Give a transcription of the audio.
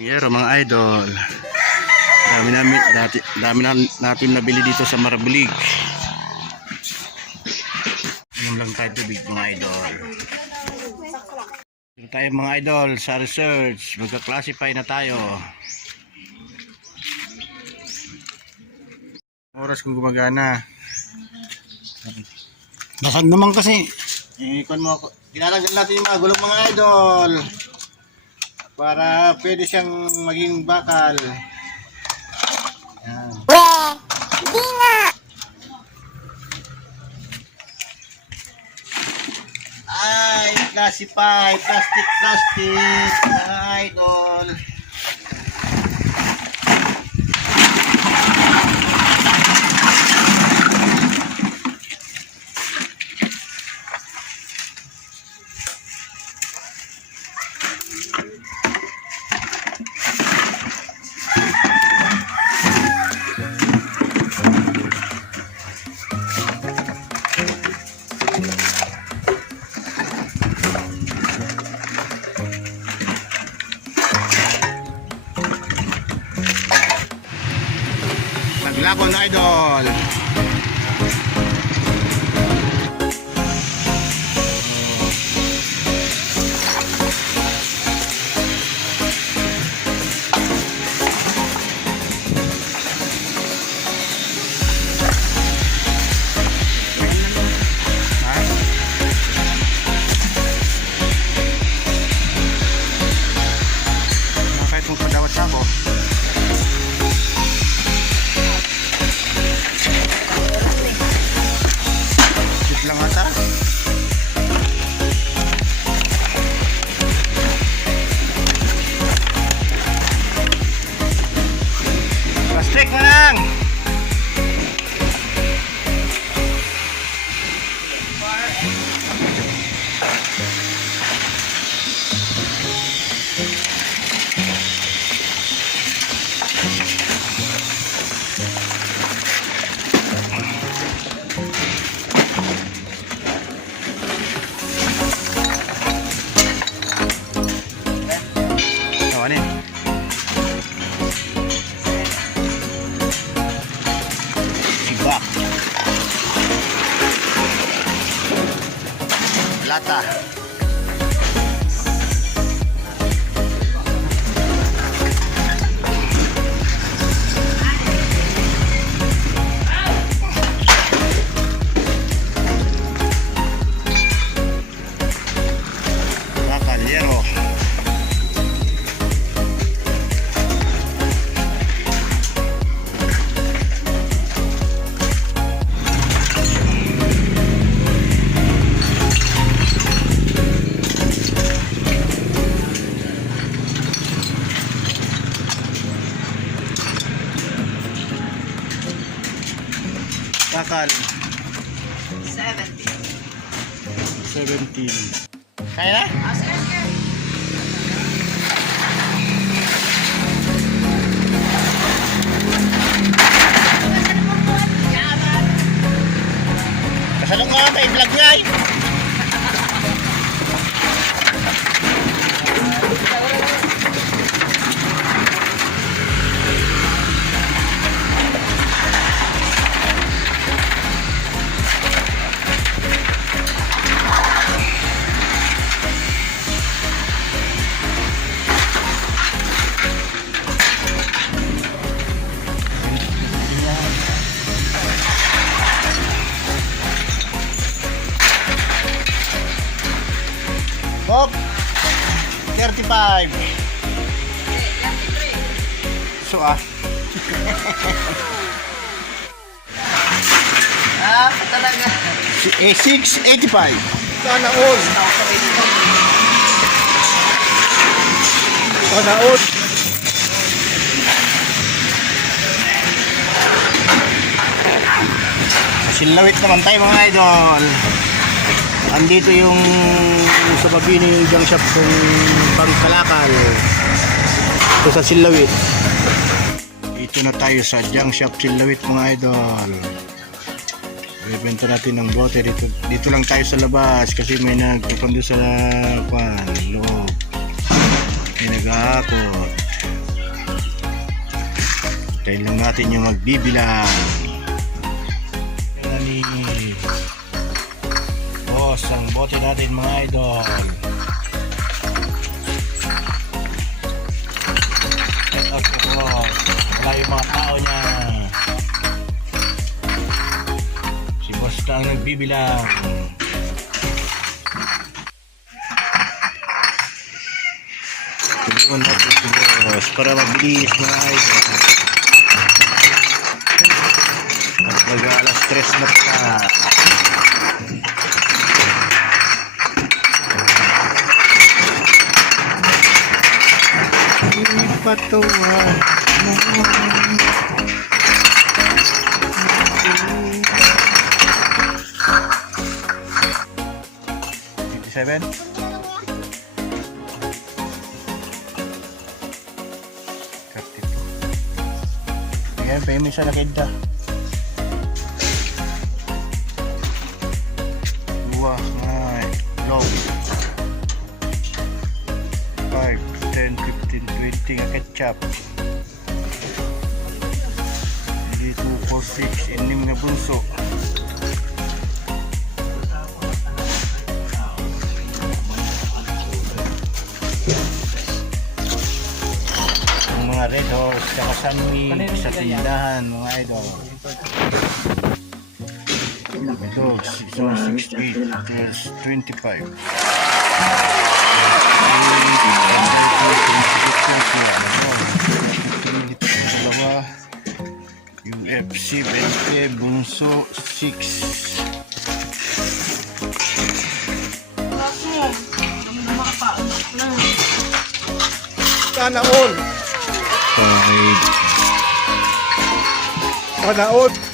Yero mga idol. Dami namin dati dami na, natin nabili dito sa Marabulig. Inom lang tayo tubig mga idol. Dito tayo mga idol sa research. Magka-classify na tayo. Oras kung gumagana. Basag naman kasi. Eh, kung mo ako. Tinatanggal natin yung mga gulong mga idol. Para pwede siyang maging bakal. Yan. Ay, classify, plastic, plastic, mga idol. Naglakon idol. Lata. Bakal. 70. 17. Kaya na? 35. So ah, Ah, talaga. eh, 685. Sana all. Sana all. Silawit naman tayo mga idol. Andito yung sa Babini yung junk shop kung pangkalakal. Ito sa Silawit. Dito na tayo sa junk shop Silawit mga idol. Bebenta natin ng bote dito. Dito lang tayo sa labas kasi may nagpupundo sa kwan, loob. May nag-aakot. Tayo lang natin yung magbibilang. Boss, ang bote natin mga idol. Up ko po. Wala yung mga tao niya. Si Boss na ang nagbibilang. Tulungan natin si Boss para mabilis mga idol. At mag alas tres na pa. Ipatawa mo. Thirty-two. Ayan, pa yung isa na 15, 20 nga ketchup. Dito 4, 6, inim na bunso. Ang mga red horse, saka sunmi sa tindahan, mga idol. Ito, 6, 6, 8, 25. UFC 20 bunso 6 Sana all. 5 Sana all.